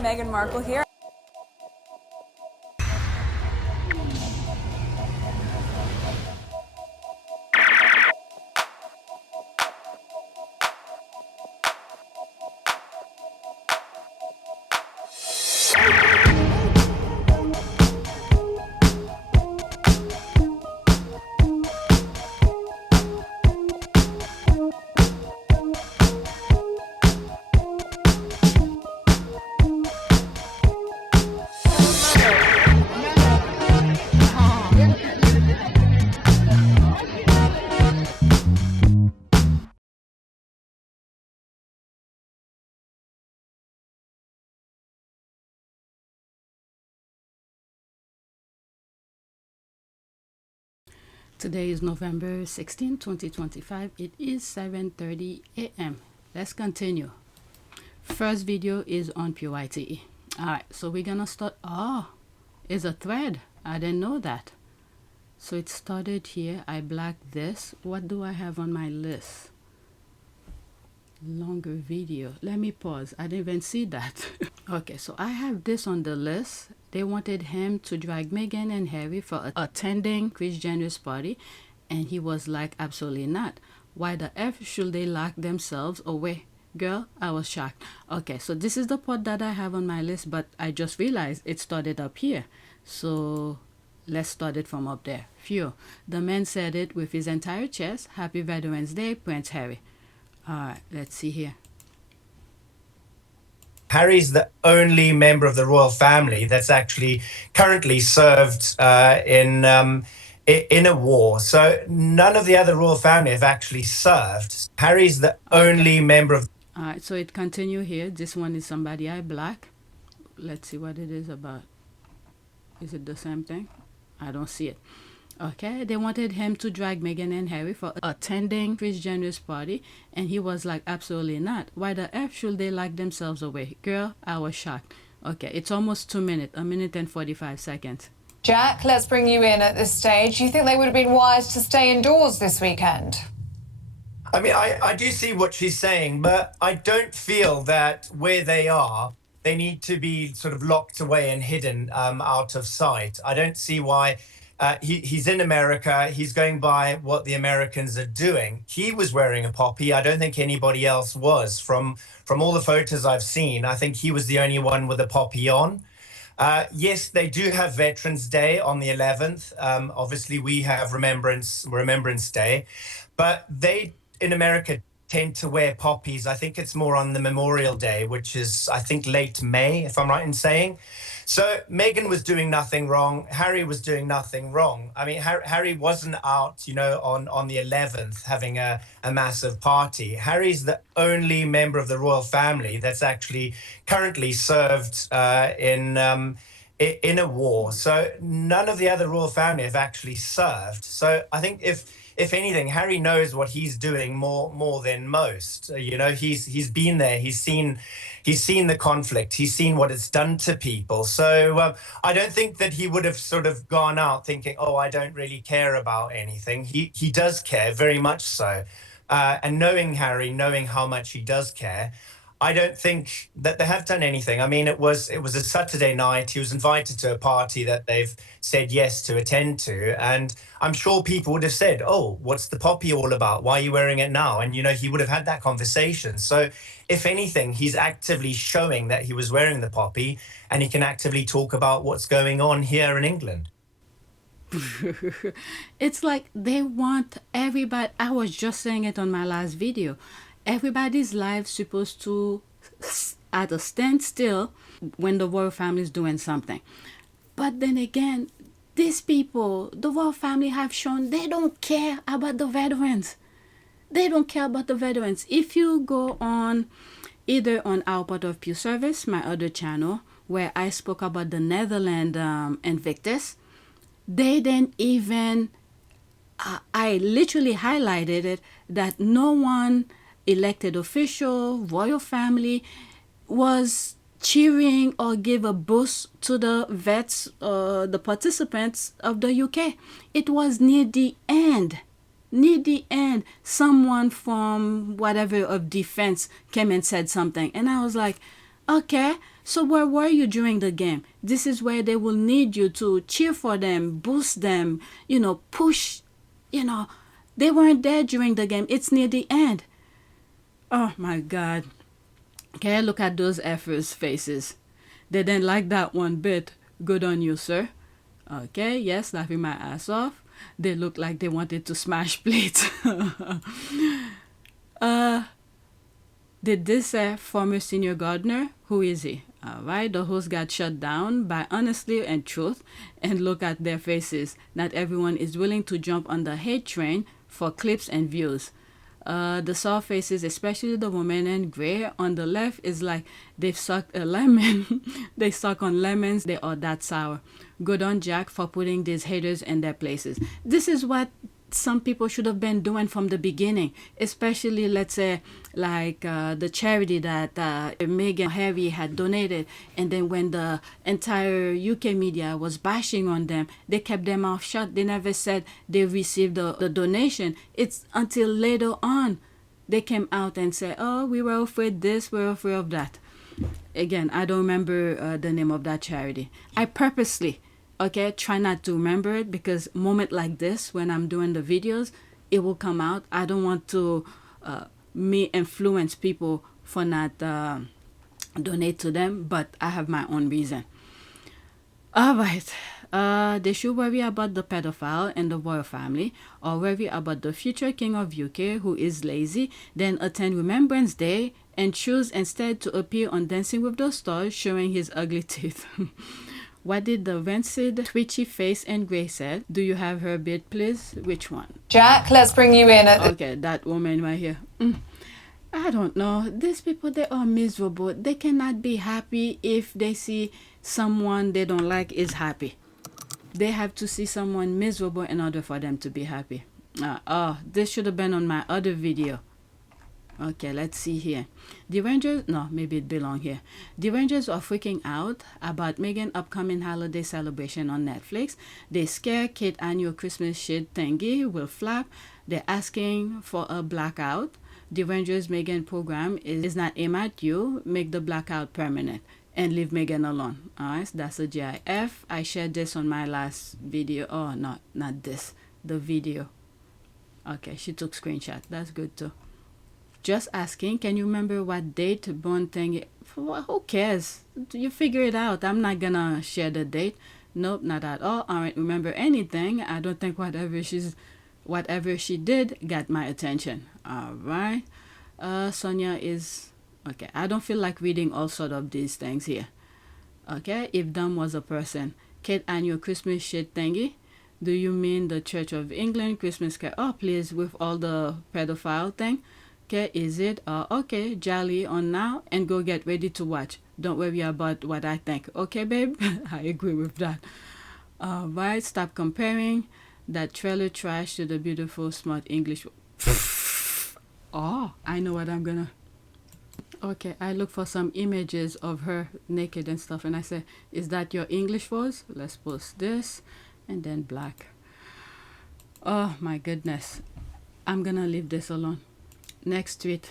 Meghan Markle here. Today is November 16, 2025. It is 7:30 a.m. Let's continue. First video is on PYTE. Alright, so we're gonna start. Oh, it's a thread. I didn't know that. So it started here. I blacked this. What do I have on my list? Longer video. Let me pause. I didn't even see that. Okay, so I have this on the list. They wanted him to drag Meghan and Harry for attending Kris Jenner's party, and he was like, absolutely not. Why the F should they lock themselves away? Girl, I was shocked. Okay, so this is the part that I have on my list, but I just realized it started up here. So let's start it from up there. Phew. The man said it with his entire chest. Happy Veterans Day, Prince Harry. Alright, let's see here. Harry's the only member of the royal family that's actually currently served in a war. So none of the other royal family have actually served. Harry's the only member of... Alright, so it continue here. This one is somebody I black. Let's see what it is about. Is it the same thing? I don't see it. Okay, they wanted him to drag Meghan and Harry for attending Kris Jenner's party, and he was like, absolutely not. Why the F should they lock themselves away? Girl, I was shocked. Okay, it's almost 2 minutes, 1 minute and 45 seconds. Jack, let's bring you in at this stage. Do you think they would have been wise to stay indoors this weekend? I mean, I do see what she's saying, but I don't feel that where they are, they need to be sort of locked away and hidden out of sight. I don't see why... He's in America. He's going by what the Americans are doing. He was wearing a poppy. I don't think anybody else was. From all the photos I've seen, I think he was the only one with a poppy on. Yes, they do have Veterans Day on the 11th. Obviously, we have Remembrance Day. But they, in America, tend to wear poppies. I think it's more on the Memorial Day, which is, I think, late May, if I'm right in saying. So Meghan was doing nothing wrong. Harry was doing nothing wrong. I mean, Harry wasn't out, you know, on the 11th having a massive party. Harry's the only member of the royal family that's actually currently served in a war. So none of the other royal family have actually served. So I think if anything, Harry knows what he's doing more than most. You know, he's been there. He's seen the conflict. He's seen what it's done to people. So I don't think that he would have sort of gone out thinking, oh, I don't really care about anything. He does care, very much so. And knowing Harry, knowing how much he does care, I don't think that they have done anything. I mean, it was a Saturday night. He was invited to a party that they've said yes to attend to. And I'm sure people would have said, oh, what's the poppy all about? Why are you wearing it now? And, you know, he would have had that conversation. So if anything, he's actively showing that he was wearing the poppy, and he can actively talk about what's going on here in England. It's like they want everybody. I was just saying it on my last video. Everybody's life supposed to at a standstill when the royal family is doing something. But then again, these people, the royal family, have shown they don't care about the veterans. They don't care about the veterans. If you go on either on our Part of Pew Service, my other channel, where I spoke about the Netherlands Invictus, they didn't even, I literally highlighted it, that no one elected official, royal family, was cheering or give a boost to the vets, the participants of the UK. It was near the end. Near the end, someone from whatever of defense came and said something. And I was like, okay, So where were you during the game? This is where they will need you to cheer for them, boost them, push, They weren't there during the game. It's near the end. Oh my God. Okay, look at those efforts faces. They didn't like that one bit. Good on you, sir. Okay, yes, laughing my ass off. They look like they wanted to smash plates. Did this say former senior gardener? Who is he? Alright, the host got shut down by honesty and truth. And look at their faces. Not everyone is willing to jump on the hate train for clips and views. The soft faces, especially the woman in gray on the left, is like they've sucked a lemon. They suck on lemons. They are that sour. Good on Jack for putting these haters in their places. This is what some people should have been doing from the beginning, especially, let's say, like the charity that Meghan and Harry had donated, and then when the entire UK media was bashing on them, they kept their mouth shut. They never said they received the donation. It's until later on they came out and said, oh, we were afraid this, we were afraid of that. Again, I don't remember the name of that charity. I purposely try not to remember it, because moment like this, when I'm doing the videos, it will come out. I don't want to me influence people for not donate to them, but I have my own reason. All right. They should worry about the pedophile in the royal family, or worry about the future king of UK who is lazy, then attend Remembrance Day and choose instead to appear on Dancing with the Stars showing his ugly teeth. What did the rancid, twitchy face and grey said? Do you have her bit, please? Which one? Jack, let's bring you in. Okay, that woman right here. I don't know. These people, they are miserable. They cannot be happy if they see someone they don't like is happy. They have to see someone miserable in order for them to be happy. This should have been on my other video. Okay, let's see here. Derangers, no, maybe it belong here. Derangers are freaking out about Meghan upcoming holiday celebration on Netflix. They scare Kate annual Christmas shit thingy will flap. They're asking for a blackout. Derangers Meghan program is not aimed at you. Make the blackout permanent and leave Meghan alone. Alright, so that's a GIF. I shared this on my last video. Oh, not this. The video. Okay, she took screenshot. That's good too. Just asking, can you remember what date born thing? Who cares? You figure it out. I'm not gonna share the date. Nope, not at all. I don't remember anything. I don't think whatever she did got my attention. All right. Sonia is okay. I don't feel like reading all sort of these things here. Okay. If dumb was a person, Kate annual Christmas shit thingy. Do you mean the Church of England Christmas card? Oh, please, with all the pedophile thing. Okay, is it? Okay, jolly on now and go get ready to watch. Don't worry about what I think. Okay, babe? I agree with that. Right, stop comparing that trailer trash to the beautiful, smart English. Oh, I know what I'm gonna... Okay, I look for some images of her naked and stuff, and I say, is that your English voice? Let's post this, and then black. Oh my goodness. I'm gonna leave this alone. Next tweet,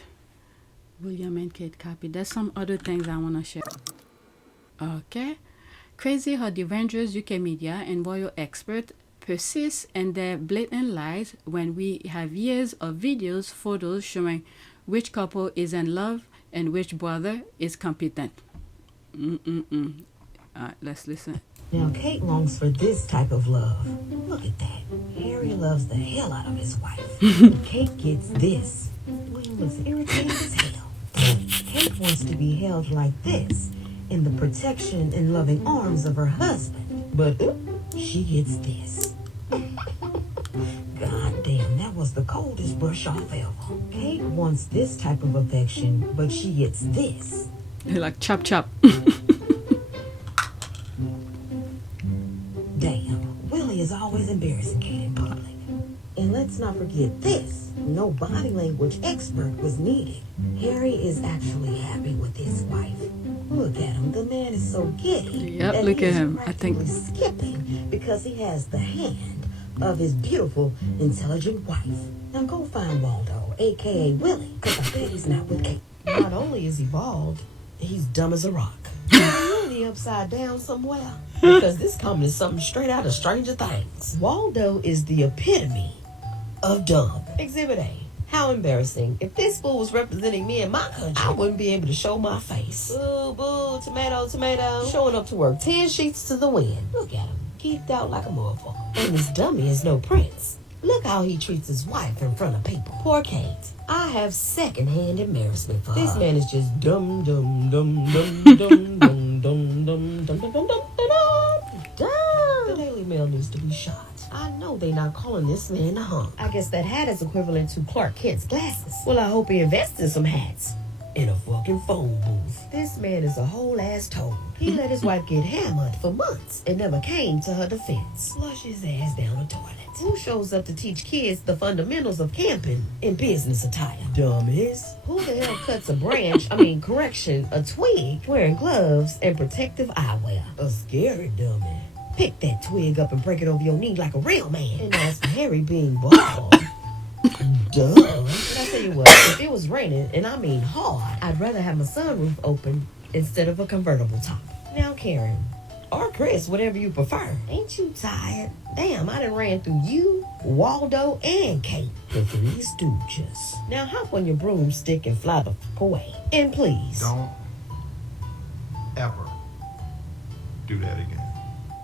William and Kate Copy. There's some other things I want to share. Okay. Crazy how the Derangers UK media and royal expert persist in their blatant lies when we have years of videos, photos showing which couple is in love and which brother is competent. Alright, let's listen. Now, Kate longs for this type of love. Look at that. Harry loves the hell out of his wife. Kate gets this. William looks irritated as hell. Kate wants to be held like this, in the protection and loving arms of her husband. But she gets this. God damn, that was the coldest brush off ever. Kate wants this type of affection, but she gets this. Like chop chop. Damn, Willie is always embarrassing Kate in public. And let's not forget this. No body language expert was needed. Harry is actually happy with his wife. Look at him. The man is so giddy. Yep, that look at he's him. I think practically skipping because he has the hand of his beautiful, intelligent wife. Now go find Waldo, a.k.a. Willie, because I bet he's not with Kate. Not only is he bald, he's dumb as a rock. You're in the upside down somewhere. Because this coming is something straight out of Stranger Things. Waldo is the epitome of dumb. Exhibit A. How embarrassing. If this fool was representing me in my country, I wouldn't be able to show my face. Boo, boo, tomato, tomato. Showing up to work 10 sheets to the wind. Look at him. Geeked out like a motherfucker. And this dummy is no prince. Look how he treats his wife in front of people. Poor Kate. I have secondhand embarrassment for her. This man is just dumb, dumb, dumb, dumb, dumb, dumb, dumb, dumb, dumb, dumb, dumb, dumb. The Daily Mail needs to be shot. I know they not calling this man a hunk. I guess that hat is equivalent to Clark Kent's glasses. Well, I hope he invests in some hats. In a fucking phone booth. This man is a whole ass toad. He let his wife get hammered for months and never came to her defense. Flush his ass down the toilet. Who shows up to teach kids the fundamentals of camping in business attire? Dummies. Who the hell cuts a branch, a twig, wearing gloves and protective eyewear? A scary dummy. Pick that twig up and break it over your knee like a real man. And as for Harry being bald, duh. But I tell you what, if it was raining, and I mean hard, I'd rather have my sunroof open instead of a convertible top. Now, Karen, or Kris, whatever you prefer, ain't you tired? Damn, I done ran through you, Waldo, and Kate, the Three Stooges. Now hop on your broomstick and fly the fuck away. And please, don't ever do that again.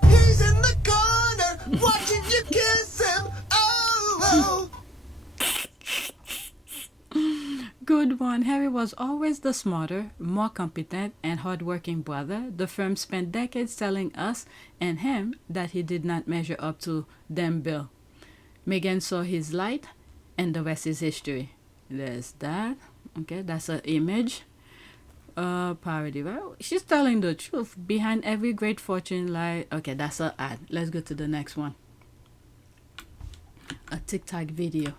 He's in the corner, watching you kiss him. Oh. Good one. Harry was always the smarter, more competent, and hardworking brother. The firm spent decades telling us and him that he did not measure up to them bill. Meghan saw his light, and the rest is history. There's that. Okay, that's an image. Parody. Well, she's telling the truth. Behind every great fortune lies... Okay, that's an ad. Let's go to the next one. A TikTok video.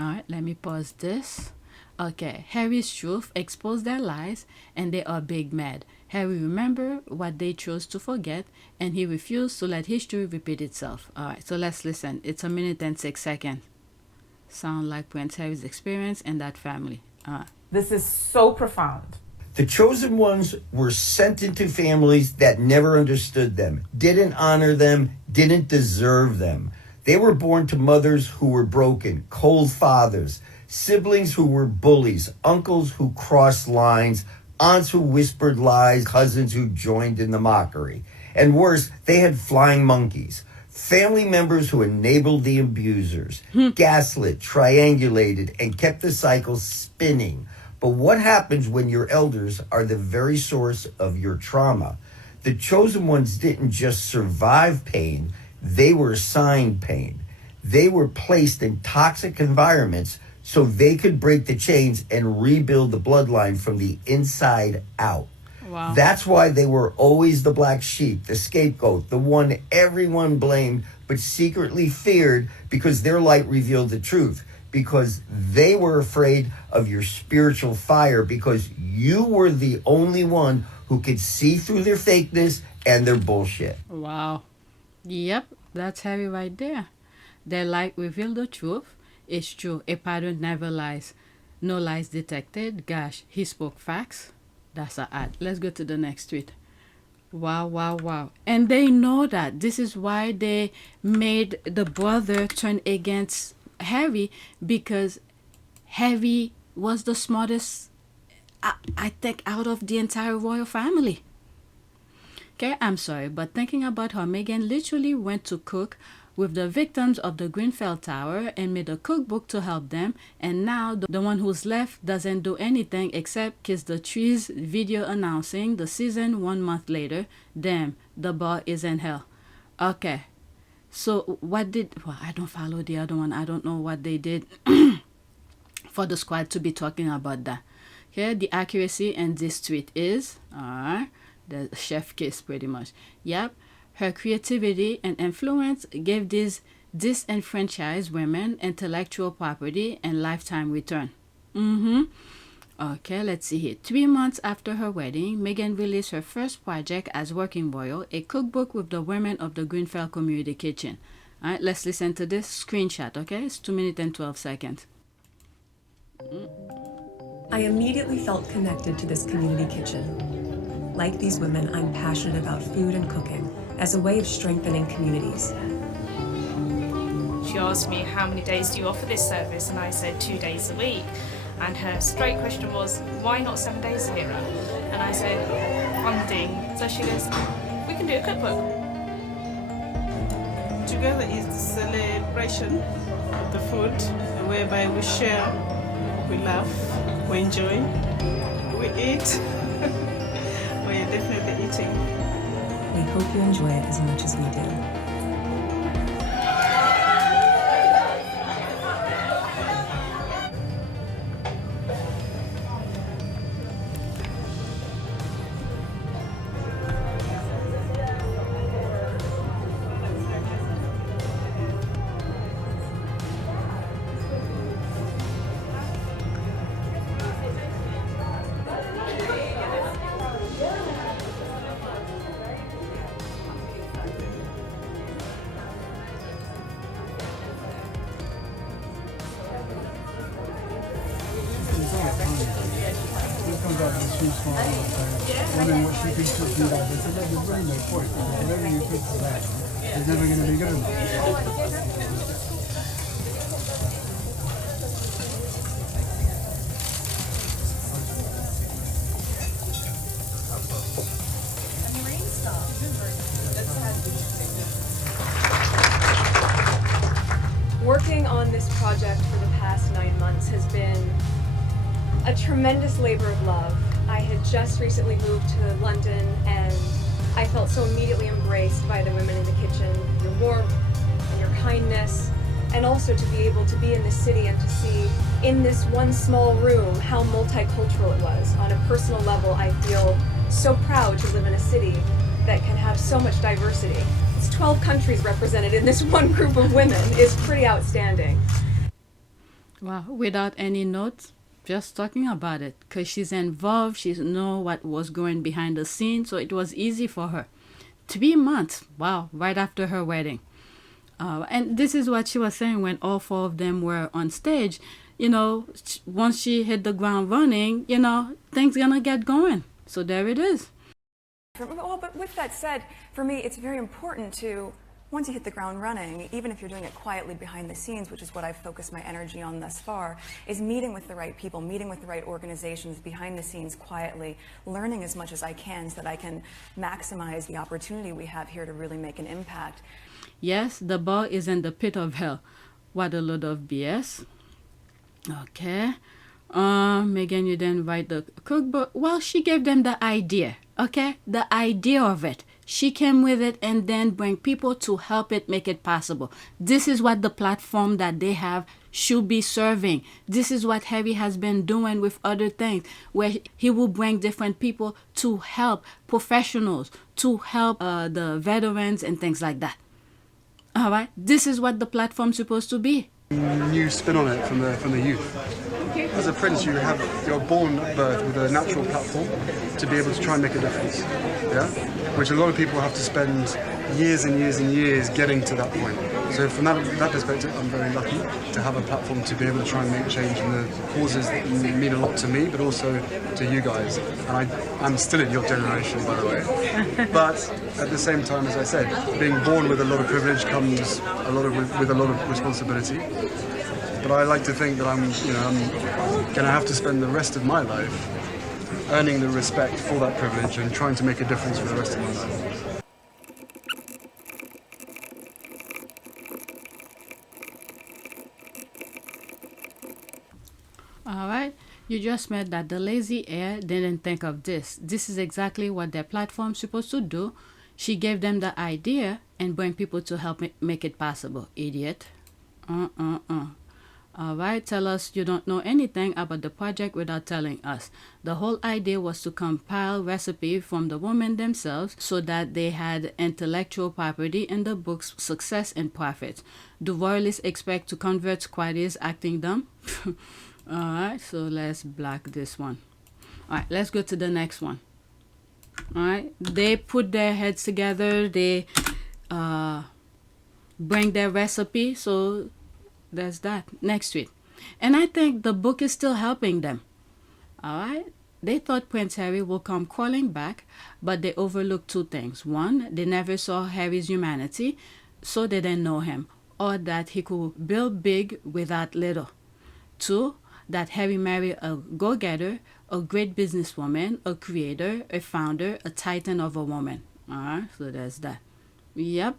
Alright, let me pause this. Okay, Harry's truth exposed their lies and they are big mad. Harry remembered what they chose to forget and he refused to let history repeat itself. Alright, so let's listen. It's 1 minute and 6 seconds. Sound like Prince Harry's experience and that family. Alright. This is so profound. The chosen ones were sent into families that never understood them, didn't honor them, didn't deserve them. They were born to mothers who were broken, cold fathers, siblings who were bullies, uncles who crossed lines, aunts who whispered lies, cousins who joined in the mockery. And worse, they had flying monkeys, family members who enabled the abusers, gaslit, triangulated, and kept the cycle spinning. But what happens when your elders are the very source of your trauma? The chosen ones didn't just survive pain, they were assigned pain. They were placed in toxic environments so they could break the chains and rebuild the bloodline from the inside out. Wow. That's why they were always the black sheep, the scapegoat, the one everyone blamed but secretly feared because their light revealed the truth. Because they were afraid of your spiritual fire because you were the only one who could see through their fakeness and their bullshit. Wow. Yep, that's Harry right there. Their light revealed the truth. It's true. A pattern never lies. No lies detected. Gosh, he spoke facts. That's an ad. Let's go to the next tweet. Wow, wow, wow. And they know that. This is why they made the brother turn against Harry, because Harry was the smartest, I think, out of the entire royal family. Okay, I'm sorry, but thinking about how Meghan literally went to cook with the victims of the Grenfell Tower and made a cookbook to help them, and now the one who's left doesn't do anything except kiss the trees video announcing the season 1 month later. Damn, the bar is in hell. Okay, so what did... Well, I don't follow the other one. I don't know what they did for the squad to be talking about that. Okay, the accuracy in this tweet is... the chef kiss pretty much. Yep. Her creativity and influence gave these disenfranchised women intellectual property and lifetime return. Okay, let's see here. 3 months after her wedding, Meghan released her first project as working royal, a cookbook with the women of the Grenfell community kitchen. All right, let's listen to this screenshot, okay? It's 2 minutes and 12 seconds. I immediately felt connected to this community kitchen. Like these women, I'm passionate about food and cooking as a way of strengthening communities. She asked me, how many days do you offer this service? And I said 2 days a week. And her straight question was, why not 7 days, Hera? And I said, funding. So she goes, we can do a cookbook. Together is the celebration of the food, whereby we share, we laugh, we enjoy, we eat. We're definitely eating. We hope you enjoy it as much as we do. Wondering what she thinks cooking about this. There's really no point because whatever you cook for that is never going to be good enough. Working on this project for the past 9 months has been a tremendous labor of love. I had just recently moved to London and I felt so immediately embraced by the women in the kitchen, your warmth and your kindness, and also to be able to be in this city and to see in this one small room how multicultural it was. On a personal level, I feel so proud to live in a city that can have so much diversity. It's 12 countries represented in this one group of women is pretty outstanding. Wow, without any notes, just talking about it, because she's involved, she know what was going behind the scenes, so it was easy for her. 3 months, wow, right after her wedding. And this is what she was saying when all 4 of them were on stage. You know, once she hit the ground running, you know, things gonna get going. So there it is. Well, but with that said, for me, it's very important to, once you hit the ground running, even if you're doing it quietly behind the scenes, which is what I've focused my energy on thus far, is meeting with the right people, meeting with the right organizations behind the scenes quietly, learning as much as I can so that I can maximize the opportunity we have here to really make an impact. Yes, the bar is in the pit of hell. What a load of BS. Okay. Meghan, you didn't write the cookbook. Well, she gave them the idea. Okay, the idea of it. She came with it and then bring people to help it make it possible. This is what the platform that they have should be serving. This is what Harry has been doing with other things, where he will bring different people to help professionals, to help the veterans and things like that. All right, this is what the platform's supposed to be. New spin on it from the youth. As a prince, you're born at birth with a natural platform to be able to try and make a difference. Yeah, which a lot of people have to spend years and years and years getting to that point. So from that perspective, I'm very lucky to have a platform to be able to try and make change in the causes that mean a lot to me, but also to you guys. And I'm still in your generation, by the way. But at the same time, as I said, being born with a lot of privilege comes with a lot of responsibility. But I like to think that I'm going to have to spend the rest of my life earning the respect for that privilege and trying to make a difference for the rest of my life. All right, you just meant that the lazy heir didn't think of this. This is exactly what their platform's supposed to do. She gave them the idea and bring people to help make it possible. Idiot. All right, tell us you don't know anything about the project without telling us. The whole idea was to compile recipes from the women themselves so that they had intellectual property in the book's success and profits. Do royalists expect to convert squatties acting dumb? All right, so let's block this one. All right, let's go to the next one. All right, they put their heads together. They bring their recipe. So there's that. Next week. And I think the book is still helping them. All right. they thought Prince Harry will come crawling back, but they overlooked two things. One, they never saw Harry's humanity, so they didn't know him, or that he could build big without little. Two, that Harry married a go-getter, a great businesswoman, a creator, a founder, a titan of a woman. Alright, so there's that. Yep.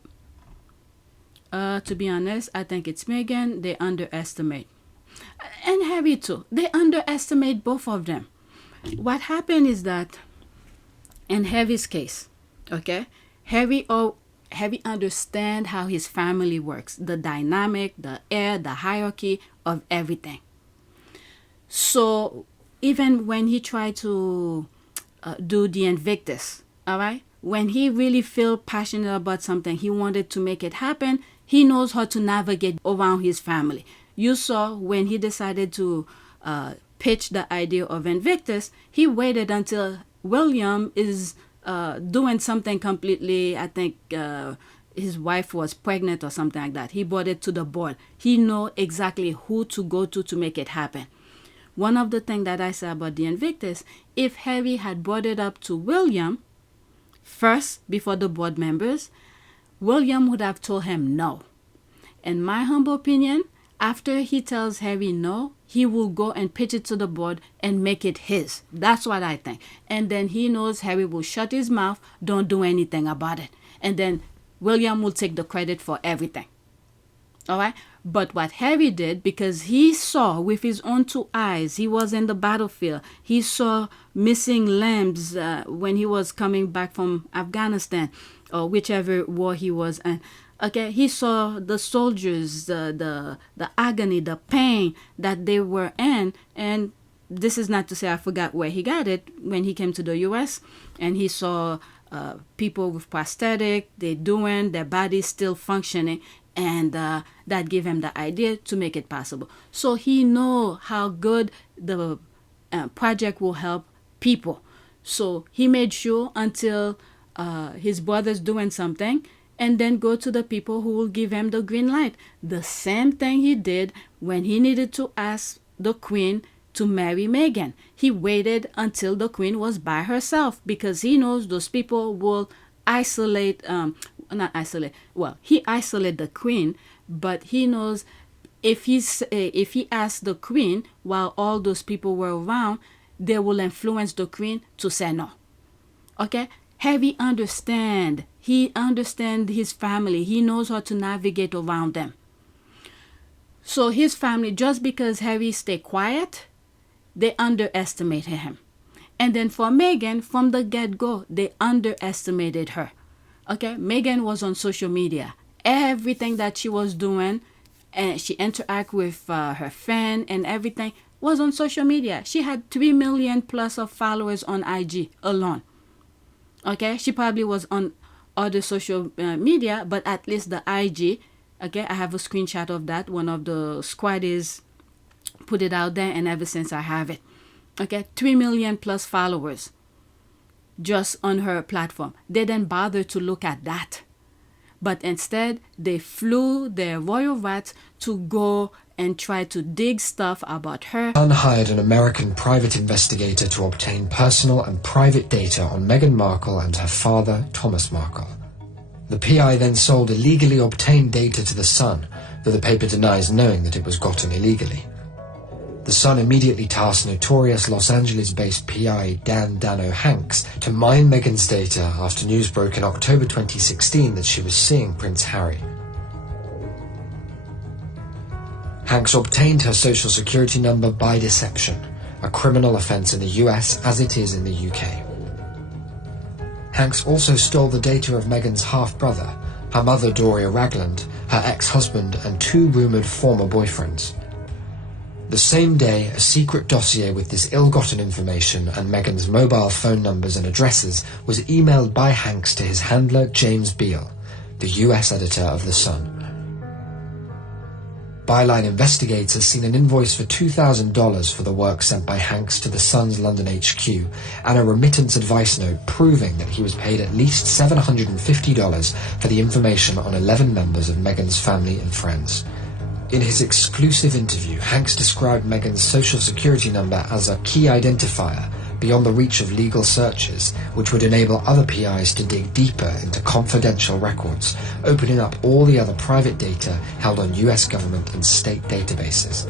To be honest, I think it's Meghan they underestimate. And Harry too. They underestimate both of them. What happened is that in Harry's case, okay, Harry understand how his family works, the dynamic, the air, the hierarchy of everything. So even when he tried to do the Invictus, all right, when he really feel passionate about something, he wanted to make it happen, he knows how to navigate around his family. You saw when he decided to pitch the idea of Invictus, he waited until William is doing something completely, I think his wife was pregnant or something like that. He brought it to the board. He know exactly who to go to make it happen. One of the things that I said about the Invictus, if Harry had brought it up to William first before the board members, William would have told him no. In my humble opinion, after he tells Harry no, he will go and pitch it to the board and make it his. That's what I think. And then he knows Harry will shut his mouth, don't do anything about it. And then William will take the credit for everything. All right? But what Harry did, because he saw with his own two eyes, he was in the battlefield. He saw missing limbs when he was coming back from Afghanistan or whichever war he was in. Okay, he saw the soldiers, the agony, the pain that they were in. And this is not to say I forgot where he got it when he came to the U.S. and he saw people with prosthetic, they're doing, their bodies still functioning. And that gave him the idea to make it possible. So he know how good the project will help people. So he made sure until his brother's doing something, and then go to the people who will give him the green light. The same thing he did when he needed to ask the Queen to marry Meghan. He waited until the Queen was by herself because he knows those people will isolate, not isolate, well, he isolated the Queen, but he knows if he asks the Queen while all those people were around, they will influence the Queen to say no. Okay? Harry understand. He understands his family. He knows how to navigate around them. So his family, just because Harry stayed quiet, they underestimated him. And then for Meghan, from the get-go, they underestimated her. Okay, Meghan was on social media. Everything that she was doing, and she interact with her fan and everything, was on social media. She had 3 million plus of followers on IG alone. Okay, she probably was on other social media, but at least the IG, okay, I have a screenshot of that. One of the squaddies put it out there, and ever since I have it. Okay, 3 million plus followers just on her platform. They didn't bother to look at that. But instead, they flew their royal rats to go and try to dig stuff about her. Sun hired an American private investigator to obtain personal and private data on Meghan Markle and her father, Thomas Markle. The PI then sold illegally obtained data to The Sun, though the paper denies knowing that it was gotten illegally. The Sun immediately tasked notorious Los Angeles-based PI Dano Hanks to mine Meghan's data after news broke in October 2016 that she was seeing Prince Harry. Hanks obtained her social security number by deception, a criminal offence in the US as it is in the UK. Hanks also stole the data of Meghan's half-brother, her mother Doria Ragland, her ex-husband and 2 rumoured former boyfriends. The same day, a secret dossier with this ill-gotten information and Meghan's mobile phone numbers and addresses was emailed by Hanks to his handler James Beale, the US editor of The Sun. Byline Investigates has seen an invoice for $2,000 for the work sent by Hanks to The Sun's London HQ and a remittance advice note proving that he was paid at least $750 for the information on 11 members of Meghan's family and friends. In his exclusive interview, Hanks described Meghan's social security number as a key identifier, beyond the reach of legal searches, which would enable other PIs to dig deeper into confidential records, opening up all the other private data held on US government and state databases.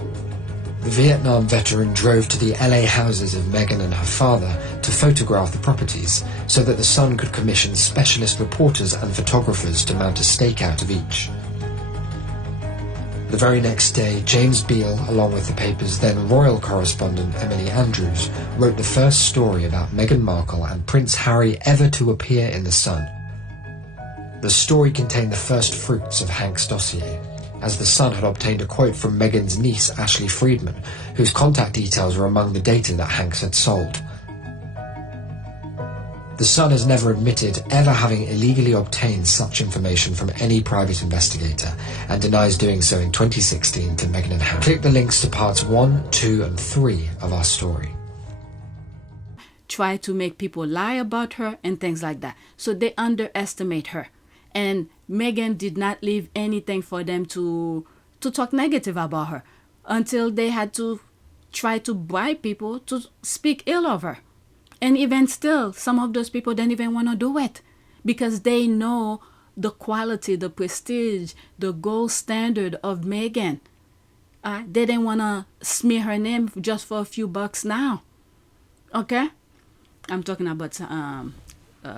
The Vietnam veteran drove to the LA houses of Meghan and her father to photograph the properties so that the Sun could commission specialist reporters and photographers to mount a stakeout of each. The very next day, James Beale, along with the paper's then royal correspondent Emily Andrews, wrote the first story about Meghan Markle and Prince Harry ever to appear in the Sun. The story contained the first fruits of Hank's dossier, as the Sun had obtained a quote from Meghan's niece, Ashley Friedman, whose contact details were among the data that Hanks had sold. The Sun has never admitted ever having illegally obtained such information from any private investigator, and denies doing so in 2016 to Meghan and Harry. Click the links to parts 1, 2 and 3 of our story. Try to make people lie about her and things like that. So they underestimate her. And Meghan did not leave anything for them to talk negative about her until they had to try to bribe people to speak ill of her. And even still, some of those people don't even want to do it because they know the quality, the prestige, the gold standard of Meghan. They didn't want to smear her name just for a few bucks now. Okay? I'm talking about,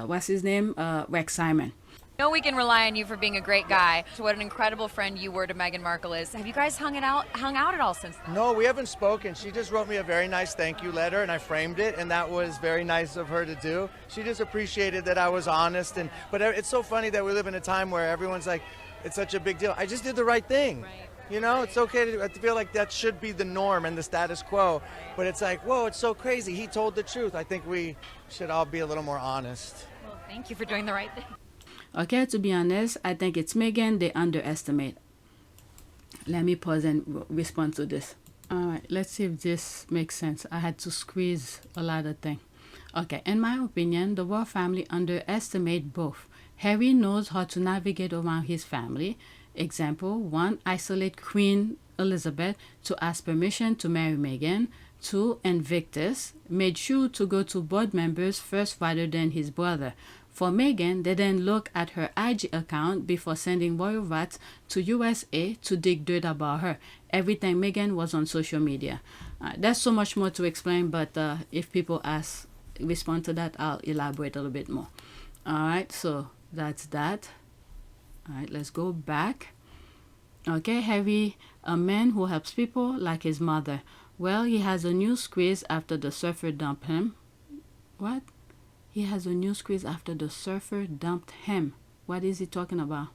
what's his name? Rex Simon. I know we can rely on you for being a great guy. So what an incredible friend you were to Meghan Markle is. Have you guys hung out at all since then? No, we haven't spoken. She just wrote me a very nice thank you letter and I framed it, and that was very nice of her to do. She just appreciated that I was honest, but it's so funny that we live in a time where everyone's like, it's such a big deal. I just did the right thing. Right. You know, it's okay to feel like that should be the norm and the status quo, but it's like, whoa, it's so crazy. He told the truth. I think we should all be a little more honest. Well, thank you for doing the right thing. Okay, to be honest, I think it's Meghan they underestimate. Let me pause and respond to this. All right, let's see if this makes sense. I had to squeeze a lot of things. Okay, in my opinion, the royal family underestimate both. Harry knows how to navigate around his family. Example 1, isolate Queen Elizabeth to ask permission to marry Meghan. 2, Invictus made sure to go to board members first rather than his brother. For Meghan, they then look at her IG account before sending royal rats to USA to dig dirt about her. Everything Meghan was on social media. There's so much more to explain, but if people respond to that, I'll elaborate a little bit more. All right, so that's that. All right, let's go back. Okay, Harry, a man who helps people like his mother. Well, he has a new squeeze after the surfer dumped him. What? He has a new squeeze after the surfer dumped him. What is he talking about?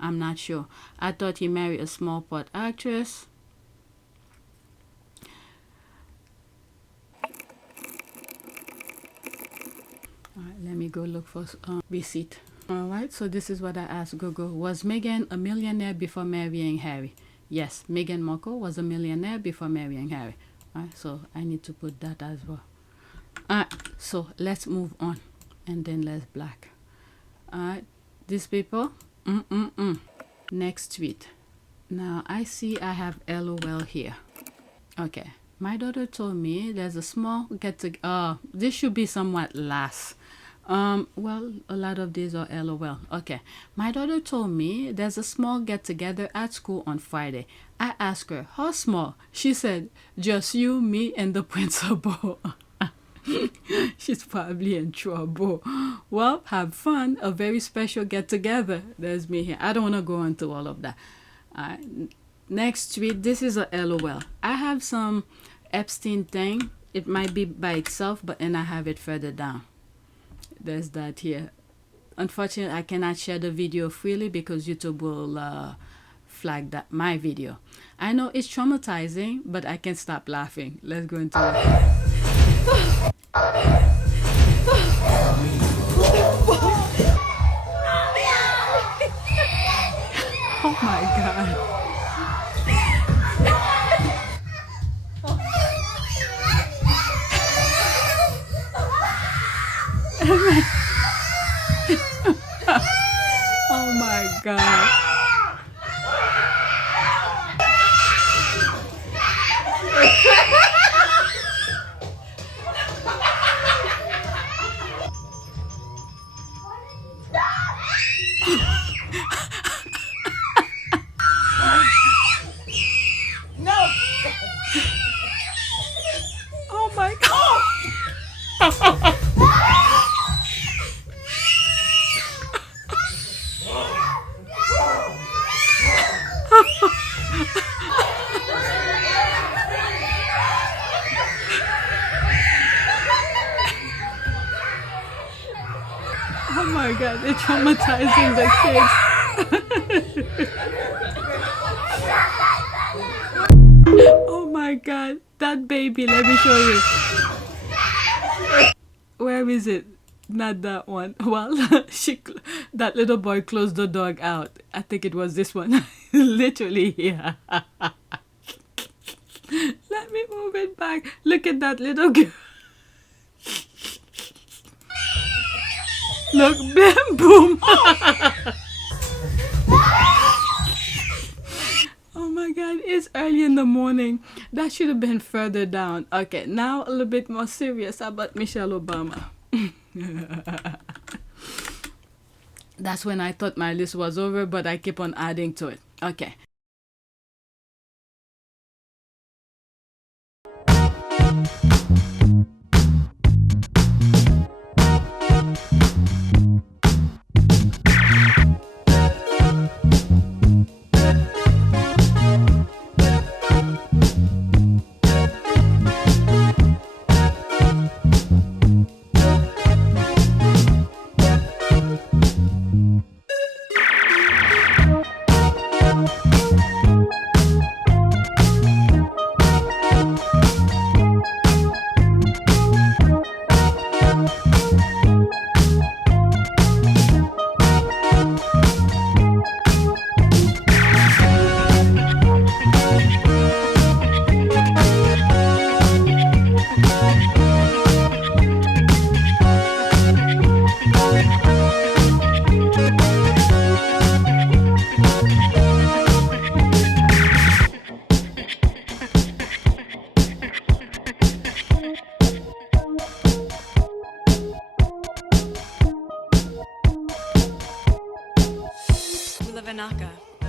I'm not sure. I thought he married a small part actress. Alright, let me go look for receipt. Alright, so this is what I asked Google. Was Meghan a millionaire before marrying Harry? Yes, Meghan Markle was a millionaire before marrying Harry. Alright, so I need to put that as well. Alright, so let's move on and then let's black. Alright, these people. Next tweet. Now I see I have LOL here. Okay, my daughter told me there's a small get-together. This should be somewhat last. Well, a lot of these are LOL. Okay, my daughter told me there's a small get-together at school on Friday. I asked her, how small? She said, just you, me, and the principal. She's probably in trouble. Well, have fun. A very special get-together. There's me here. I don't want to go into all of that. Next tweet. This is a LOL. I have some Epstein thing. It might be by itself, but then I have it further down. There's that here. Unfortunately, I cannot share the video freely because YouTube will flag that my video. I know it's traumatizing, but I can't stop laughing. Let's go into it. Oh my God. Oh my God. God, they're traumatizing the kids. Oh my God, that baby, let me show you. Where is it? Not that one. Well, that little boy closed the dog out. I think it was this one. Literally here. Let me move it back. Look at that little girl. Look, bam, boom. Oh my God, it's early in the morning. That should have been further down. Okay, now a little bit more serious about Michelle Obama. That's when I thought my list was over, but I keep on adding to it. Okay.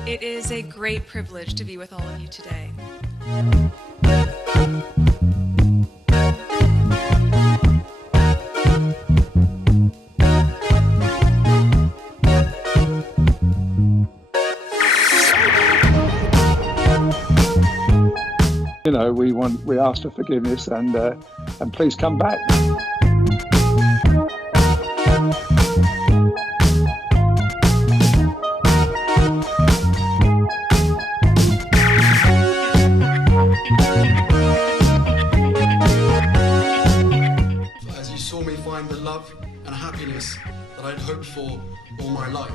It is a great privilege to be with all of you today. You know, we ask for forgiveness and please come back. As you saw me find the love and happiness that I'd hoped for all my life.